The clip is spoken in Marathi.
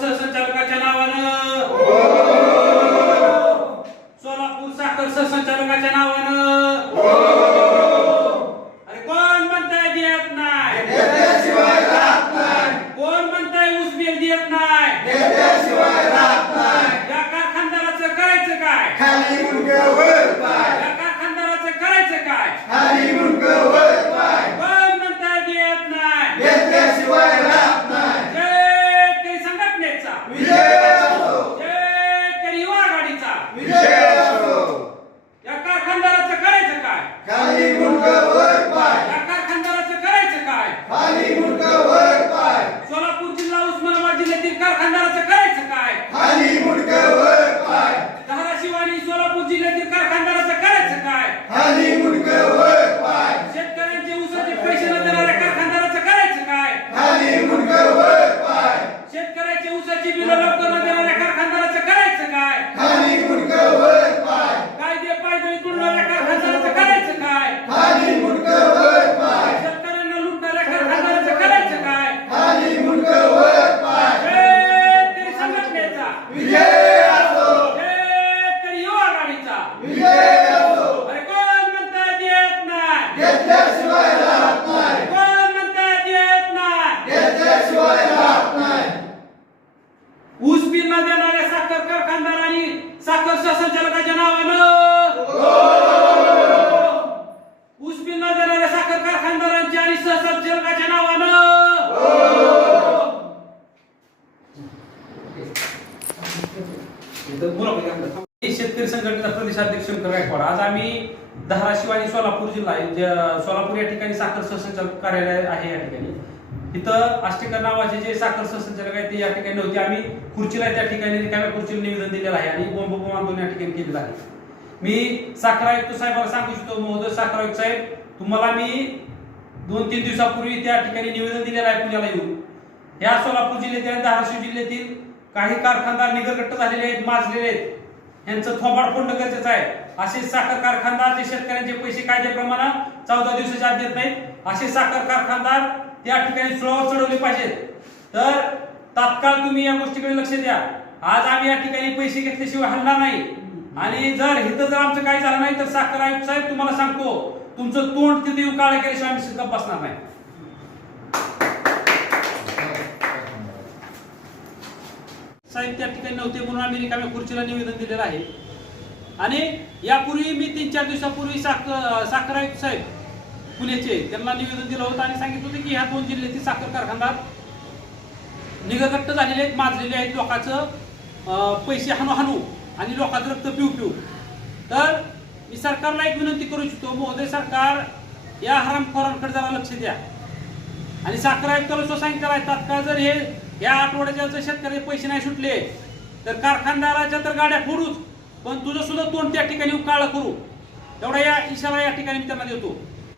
सहसंचालकाच्या नावानं. सोलापूर साखर सहसंचालकाच्या नावानं. अरे कोण म्हणताय देत नाही? कोण म्हणताय ऊस बिल देत नाही? या कारखानदाराचं करायचं काय? या कारखानदाराचं करायचं काय? Yeah. घेतल्याशिवाय राहत नाही. ऊस बिल न देणाऱ्या साखर कारखानदार आणि साखर सहसंचालकाच्या नावानं ऊस बिल न देणाऱ्या साखर कारखानदारांच्या आणि सहसंचालकाच्या नावानं शेतकरी संघटनेचा प्रदेशाध्यक्ष शंकर गायकवाड. आज आम्ही धाराशिव आणि सोलापूर जिल्हा सोलापूर या ठिकाणी साखर सहसंचालक कार्यालय आहे या ठिकाणी. इथं आष्टेकर नावाचे जे साखर सहसंचालक आहेत ते या ठिकाणी नव्हते. आम्ही खुर्चीला त्या ठिकाणी रिकाम्या खुर्चीला निवेदन दिलेलं आहे आणि बोंब आंदोलन या ठिकाणी केलेलं आहे. मी साखर आयुक्त साहेबांना सांगू इच्छितो महोदय साखर आयुक्त साहेब तुम्हाला मी दोन तीन दिवसापूर्वी त्या ठिकाणी निवेदन दिलेलं आहे पुण्याला येऊन. या सोलापूर जिल्ह्यातील आणि धाराशिव जिल्ह्यातील काही कारखानदार निगरगट्ट झालेले आहेत माजलेले आहेत. यांचं थोबाड फोडणं गरजेचं आहे. असे साखर कारखानदार जे शेतकऱ्यांचे पैसे कायद्याप्रमाणे चौदा दिवसाच्या आत देत नाहीत असे साखर कारखानदार त्या ठिकाणी सुळावर चढवले पाहिजेत. तर तात्काळ तुम्ही या गोष्टीकडे लक्ष द्या. आज आम्ही या ठिकाणी पैसे घेतल्याशिवाय हलणार नाही. आणि जर इथं जर आमचं काही झालं नाही तर साखर आयुक्त साहेब तुम्हाला सांगतो तुमचं तोंड तिथे येऊन काळ केल्याशिवाय आम्ही गप्प बसणार नाही. साहेब त्या ठिकाणी नव्हते म्हणून आम्ही रिकाम्या खुर्चीला निवेदन दिलेलं आहे. आणि यापूर्वी मी तीन चार दिवसापूर्वी साखर साखर आयुक्त साहेब पुण्याचे त्यांना निवेदन दिलं होतं आणि सांगितलं होतं की ह्या दोन जिल्ह्यातील साखर कारखानदार निगगट्ट झालेले आहेत माजलेले आहेत लोकांचं पैसे हाणू हाणू आणि लोकांचं रक्त पिऊ पिऊ. तर मी सरकारला एक विनंती करू इच्छितो महोदय सरकार या हरामखोरांकडे जरा लक्ष द्या. आणि साखर आयुक्ताला सुद्धा सांगितलं आहे तात्काळ जर हे या आठवड्याच्या जर शेतकऱ्याचे पैसे नाही सुटले तर कारखानदाराच्या तर गाड्या फोडूच पण तुझं सुद्धा तोंड त्या ठिकाणी काळ करू. एवढा या इशारा या ठिकाणी मी त्यांना देतो.